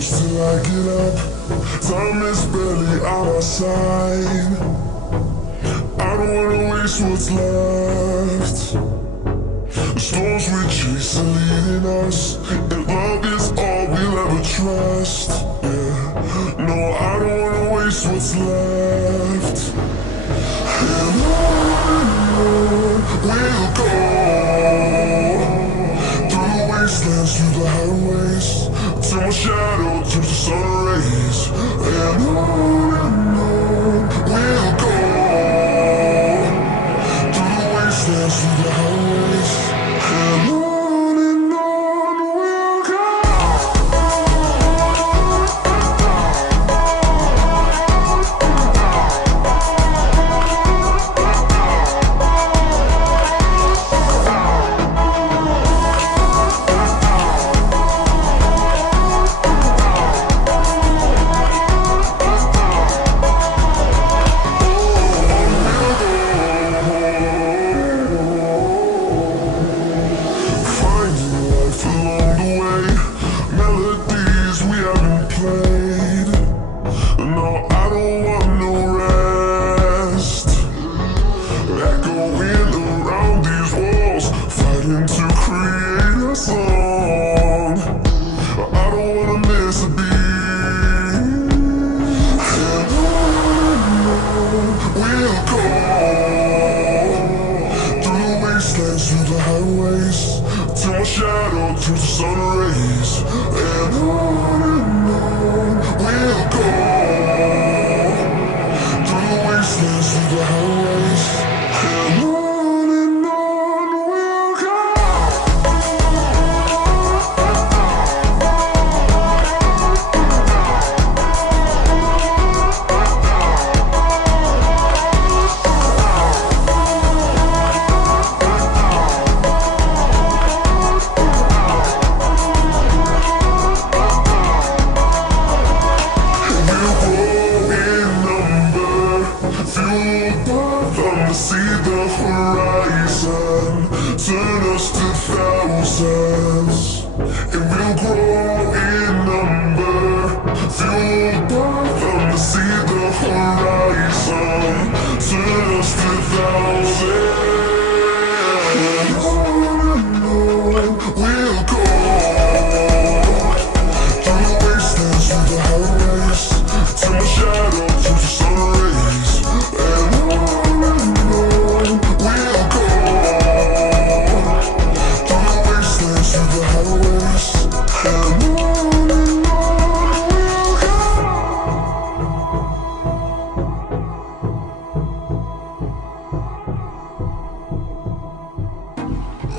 close till I get up. Time is barely on our side. I don't wanna waste what's left. The storms we chase are leading us, and love is all we'll ever trust. Yeah, no, I don't wanna waste what's left. And on we'll go, through the wastelands, through the highways, till my shadow turns to sun rays. And on we'll go, through the wastelands, through the highways, and on we'll go. To create a song, I don't wanna miss a beat. And on we'll go, through the wastelands, through the highways, till my shadow turns to sun rays. And on we'll go, through the wastelands, through the highways, and on. See the horizon, turn us to thousands, and we'll grow in number. Fueled by them to see the horizon, turn us to thousands. And on we'll go, through the wastelands, through the highways, till my shadow turns to sun rays. And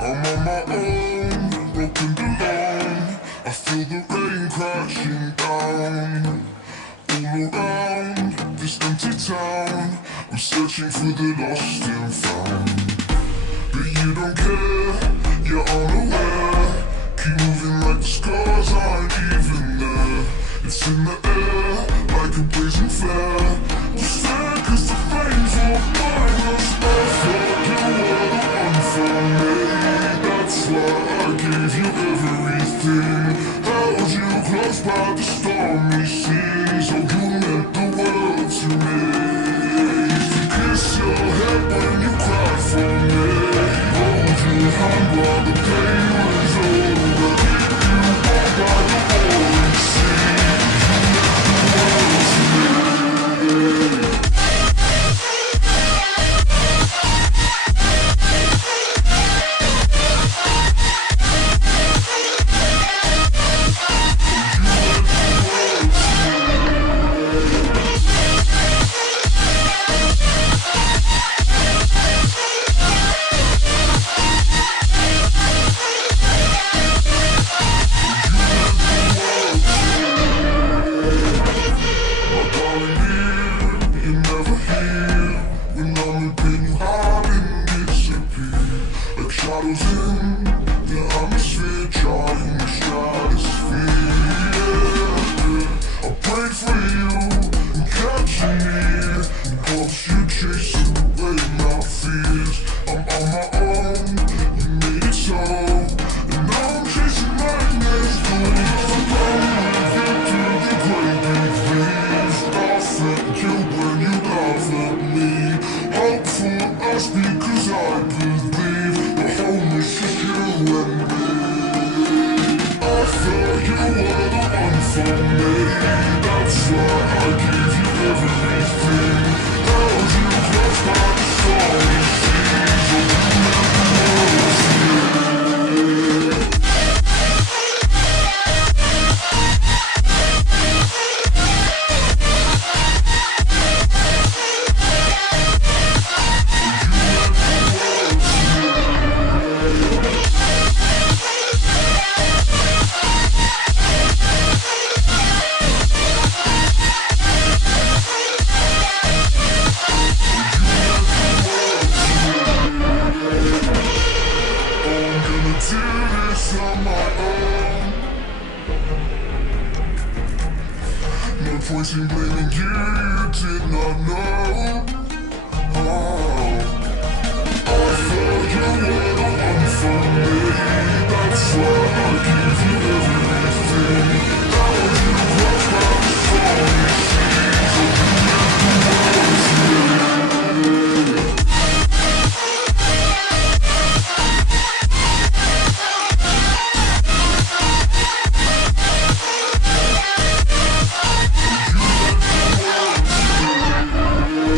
I'm on my own, broken alone. I feel the rain crashing down. All around this empty town, I'm searching for the lost and found. But you don't care, you're unaware. Keep moving like the scars aren't even there. It's in the air, like a blazing flare. Just stare, cause the flames will burn us. I thought you were the one for me. That's why I gave you everything. Held you close by the stormy seas. Oh, you meant the world to me. Kiss your head when you cry for me. Hold your hand while the pain was over. Keep you warm by the roaring sea. You meant the world to me. Shadows in the atmosphere, charting the stratosphere. Yeah. I prayed for you and kept you near, in hopes you chase away my fears. I'm on my own, you made it so, and now I'm chasing nightmares. Doing it alone with you. just because I believe the home is just you and me. I felt you were the one for me. That's why I gave you everything. Held you close by the stormy seas. Oh, you meant the world to me. Pointing, blaming you, you did not know. Oh, I felt you were the one for me. That's why I give you everything. Held you close by the stormy seas. Oh, you meant the world to me.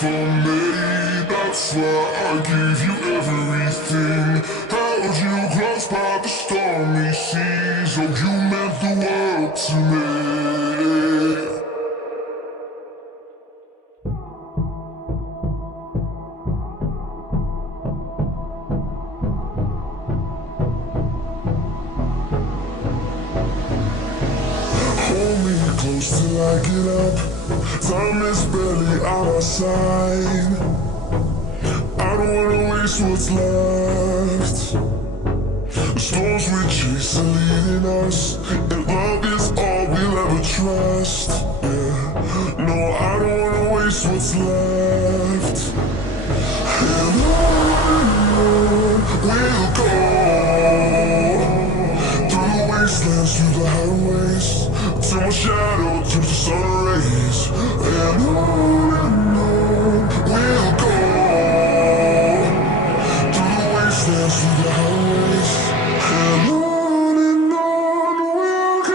For me, that's why I gave you everything. Held you close by the stormy seas. Oh, you meant the world to me. Hold me close till I get up. Time is barely on our side. I don't wanna waste what's left. The storms we chase are leading us, and love is all we'll ever trust. Yeah. No, I don't wanna waste what's left. And on we'll go, through the wastelands, through the highways, till my shadow turns to sun rays. And on we'll go, through the wastelands, through the highways. And on we'll go.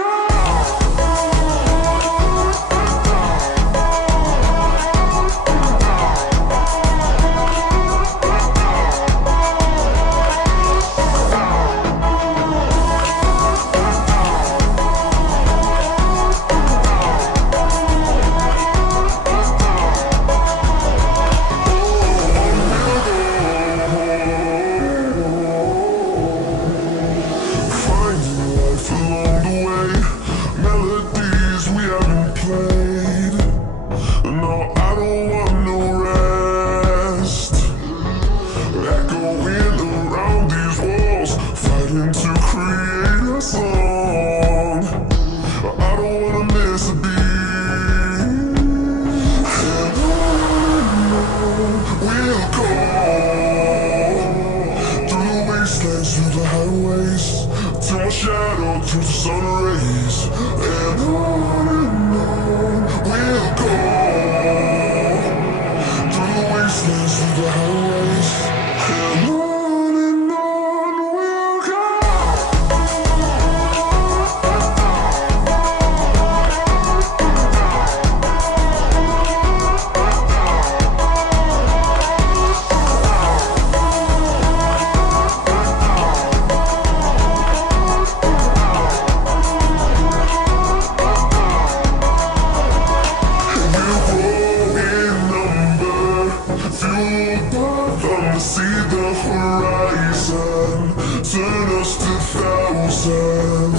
turn us to thousands.